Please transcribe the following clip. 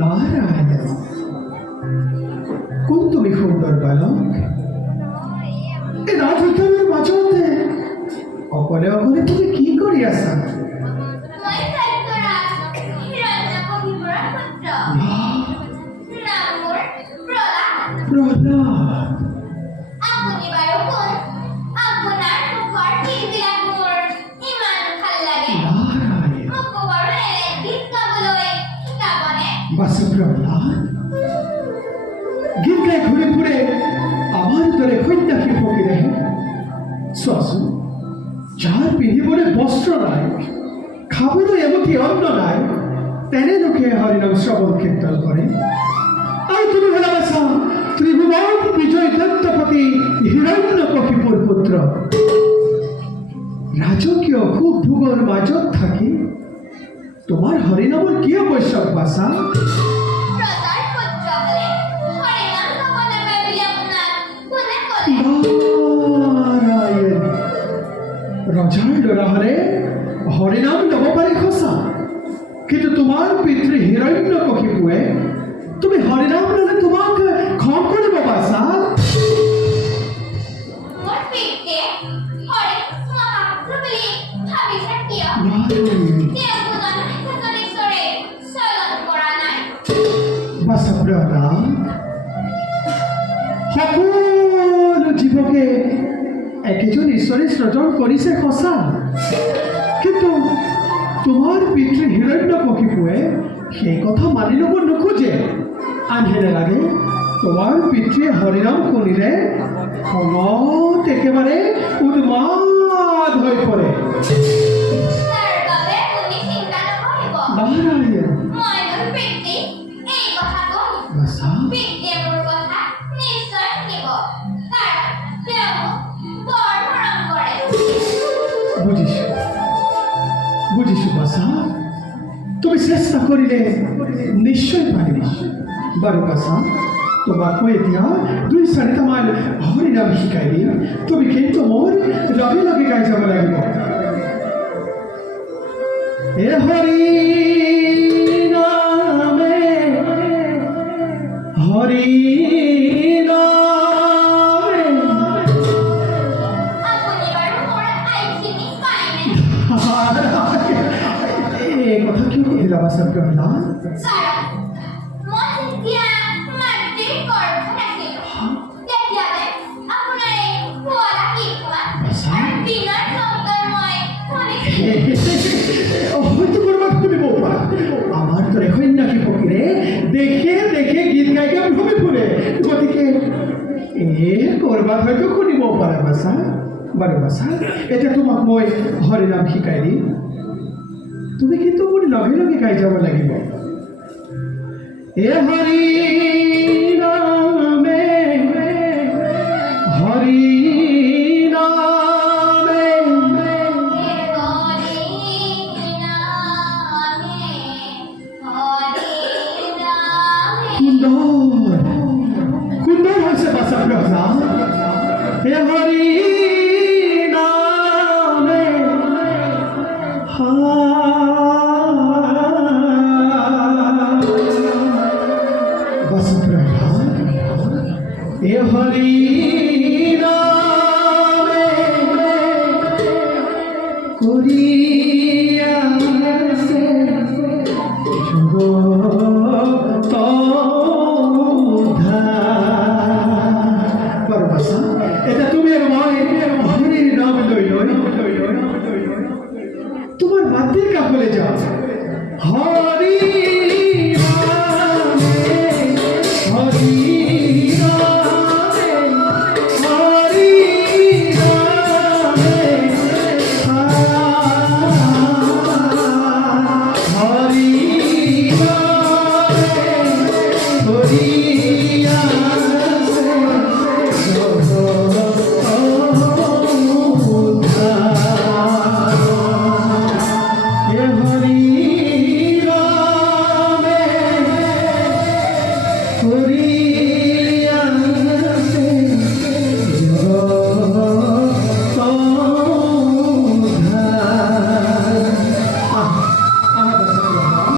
নাৰায়ণ, কোন তুমি সুন্দৰ বালক? এই ৰাজ উদ্যানেৰ মাজতে অকলে অকলে তুমি কি কৰি আছা? গীত গাই ঘূৰি ফুৰে আমাৰ দৰে সন্যাসী ফকীৰে। চোৱাচোন, যাৰ পিন্ধিবলৈ বস্ত্ৰ নাই, খাবলৈ এমুঠি অন্ন নাই, তেনে লোকে হৰিনাম শ্ৰৱণ কীৰ্তন কৰে। আৰু তুমি হলাবাছা ত্ৰিভুৱন বিজয় দত্তপতি হিৰণ্যকশিপুৰ পুত্ৰ। ৰাজকীয় সুখ ভোগৰ মাজত থাকি তোমাৰ হৰিনামৰ কি আৱশ্যক বাছা? ৰজাৰ ল'ৰা হলে হৰিনাম ল'ব পাৰে সঁচা, কিন্তু তোমাৰ পিতৃ হিৰণ্যকশিপুৱে তুমি হৰিনাম ল'লে তোমাক খং কৰিব বাছা। সকলো জীৱকে একেজন ঈশ্বৰে সৃজন কৰিছে সঁচা, কিন্তু তোমাৰ পিতৃ হিৰণ্যকশিপুৱে সেই কথা মানি ল'ব নোখোজে। আনহেনে লাগে তোমাৰ পিতৃয়ে হৰিনাম শুনিলে খঙত একেবাৰে উন্মাদ হৈ পৰে। বুঝিছো বাছা, তুমি চেষ্টা কৰিলে নিশ্চয় পাৰিবা। বাৰু বাছা, তোমাক মই এতিয়া ২-৪টা মান হৰিনাম শিকাই দিম, তুমি কিন্তু মোৰ লগে লগে গাই যাব লাগিব। এ হৰি নামে হৰি কথা কি কহিলা বাছা প্ৰেমলা? হয়তো কৰবাত শুনিব পাৰা, আমাৰ দৰে সন্যাসী ফকীৰে দেখে দেখে গীত গাই গাই ঘূৰি ফুৰে, গতিকে কৰবাত হয়তো শুনিব পাৰা বাছা। বাৰু বাছা, এতিয়া তোমাক মই হৰিনাম শিকাই দিম, তুমি কিন্তু মোৰ লগে লগে গাই যাব লাগিব। এ হৰি নামে হৰি সুন্দৰ হৈছে বাছা প্ৰভা। হে হৰি নামে বাছা প্ৰভা, হে হৰি নামে কৰি এটা তুমি আৰু মই হৰিৰ নাম লৈ লৈ তোমাৰ মাতৃৰ কাষলৈ যাওঁ।